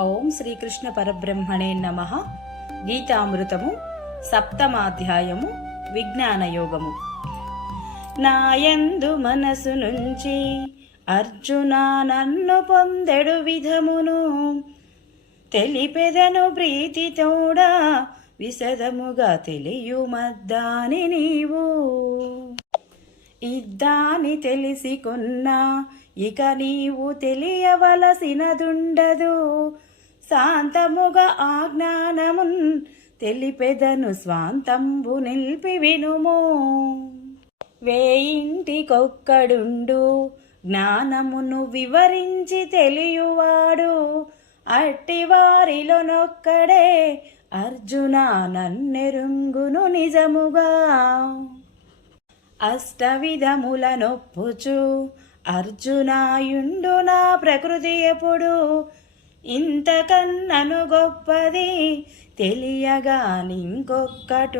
ఓం శ్రీకృష్ణ పరబ్రహ్మణే నమ. గీతామృతము సప్తమాధ్యాయము విజ్ఞానయోగము. నాయందు మనసు నుంచి అర్జున నన్ను పొందెడు విధమును తెలిపెదను ప్రీతితోడా విశదముగా తెలియుమద్దాని నీవు. ఇద్దాని తెలిసి కొన్నా ఇక నీవు తెలియవలసినదుండదు. శాంతముగా ఆజ్ఞానమున్ తెలిపెదను స్వాంతంబు నిలిపి వినుము. వేయింటికొక్కడుండు జ్ఞానమును వివరించి తెలియువాడు. అట్టివారిలోనొక్కడే అర్జున నన్నెరుంగును నిజముగా. అష్టవిధముల నొప్పుచు అర్జునాయుండు నా ప్రకృతి ఎప్పుడు ఇంతకన్నను గొప్పది తెలియగా ఇంకొక్కటున్నదోయి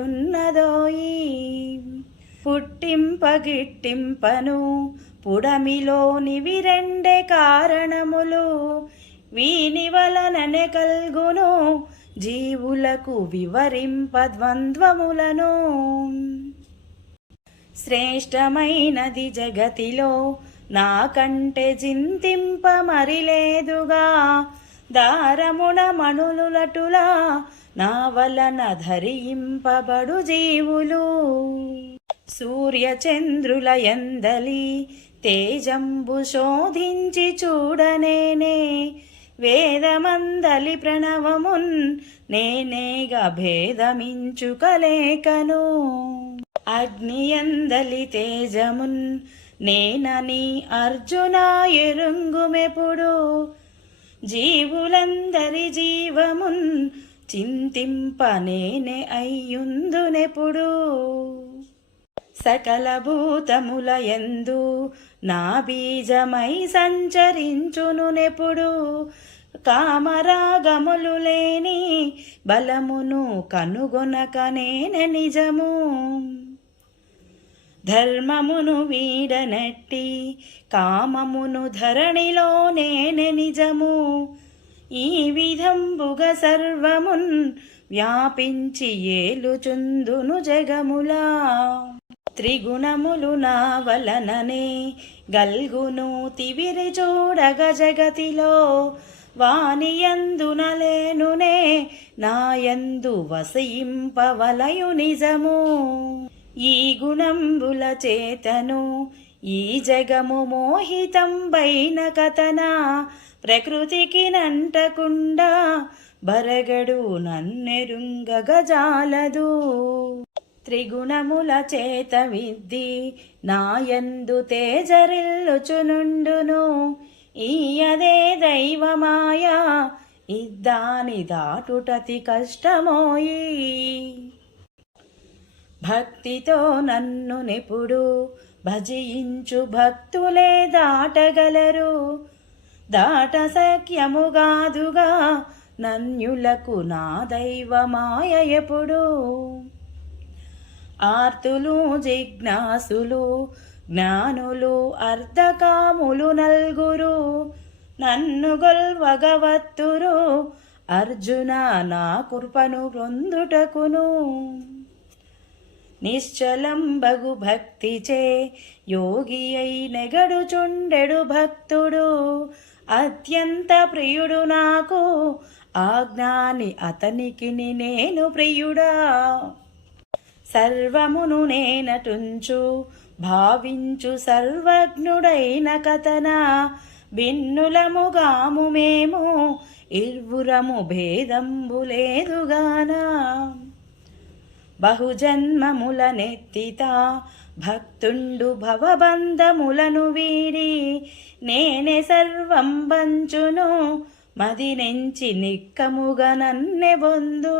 పుట్టింప గిట్టింపను పుడమిలోనివి రెండే కారణములు వీని వలననే కల్గును జీవులకు వివరింప ద్వంద్వములను శ్రేష్టమైనది జగతిలో నాకంటే చింతింప మరిలేదుగా దారమున మణులులటులా నా వలన ధరింపబడు జీవులు. సూర్యచంద్రుల ఎందలి తేజంబు శోధించి చూడనేనే వేదమందలి ప్రణవమున్ నేనేగా భేదమించుకలేకను. అగ్నియందలి తేజమున్ నేనని అర్జున ఎరుంగుమెప్పుడు జీవులందరి జీవమున్ చింతింపనేనే అయ్యుందునెప్పుడు. సకల భూతముల ఎందు నా బీజమై సంచరించునునెప్పుడు. కామరాగములు లేని బలమును కనుగొనక నేనే నిజము. ధర్మమును వీడనట్టి కామమును ధరణిలో నేనే నిజము. ఈ విధంబుగ సర్వమున్ వ్యాపించి ఏలుచుందును జగములా. త్రిగుణములు నా వలననే గల్గును తివిరి చూడగ జగతిలో. వానియందునలేనునే నాయందు వసయింపవలయు నిజము. ఈ గుణంబుల చేతను ఈ జగము మోహితంబైన కథన ప్రకృతికి నంటకుండా బరగడు నన్నెరుంగగజాలదు త్రిగుణముల చేత విద్ది నాయందు తేజరిల్లుచునుండును. ఈయదే దైవమాయా ఇద్దాని దాటుటతి కష్టమోయి. భక్తితో నన్ను నిపుడు భజించు భక్తులే దాటగలరు. దాట సఖ్యముగాదుగా నన్యులకు నా దైవమాయ ఎప్పుడు? ఆర్తులు జిజ్ఞాసులు జ్ఞానులు అర్ధకాములు నల్గురు. నన్ను గొల్వగవత్తురు అర్జున నా కృపను పొందుటకును. నిశ్చలం బగు భక్తిచే యోగి అయి నెగడుచుండెడు భక్తుడు. అత్యంత ప్రియుడు నాకు ఆజ్ఞాని అతనికి నేను ప్రియుడా. సర్వమును నేనటుంచు భావించు సర్వజ్ఞుడైన కథన. భిన్నులముగాము మేము ఇర్వురము భేదంబు లేదుగానా బహుజన్మముల నెత్తిత భక్తుండు భవబంధములను వీడి నేనే సర్వం బంచును మది నెంచి నిక్కముగా నన్నె బొందు.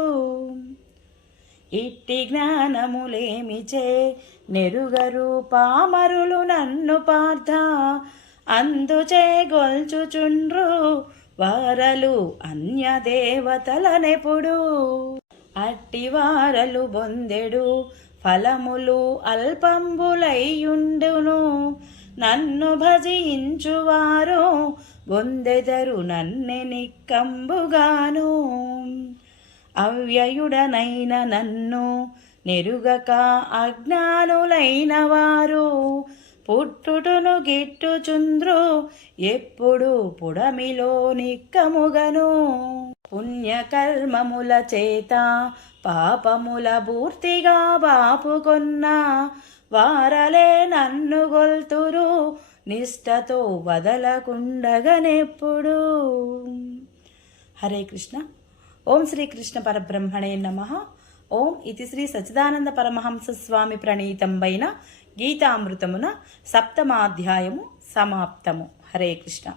ఇట్టి జ్ఞానములేమిచే నెరుగరు పామరులు నన్ను పార్థ అందుచే గొల్చుచుండ్రు వారలు అన్యదేవతలనెప్పుడు అట్టివారలు బొందెడు ఫలములు అల్పంబులైయుండును. నన్ను భజించువారు బొందెదరు నన్నె నిక్కంబుగాను. అవ్యయుడనైన నన్ను నెరుగక అజ్ఞానులైన వారు పుట్టుటును గిట్టుచుంద్రు ఎప్పుడు పుడమిలో నిక్కముగను. పుణ్యకర్మముల చేత పాపముల పూర్తిగా బాపుకొన్న వారలే నన్ను గొల్తురు నిష్టతో వదలకుండగనెప్పుడు. హరే కృష్ణ. ఓం శ్రీకృష్ణ పరబ్రహ్మణే నమ. ఓం ఇది శ్రీ సచిదానంద పరమహంస స్వామి ప్రణీతంబైన గీతామృతమున సప్తమాధ్యాయము సమాప్తము. హరే కృష్ణ.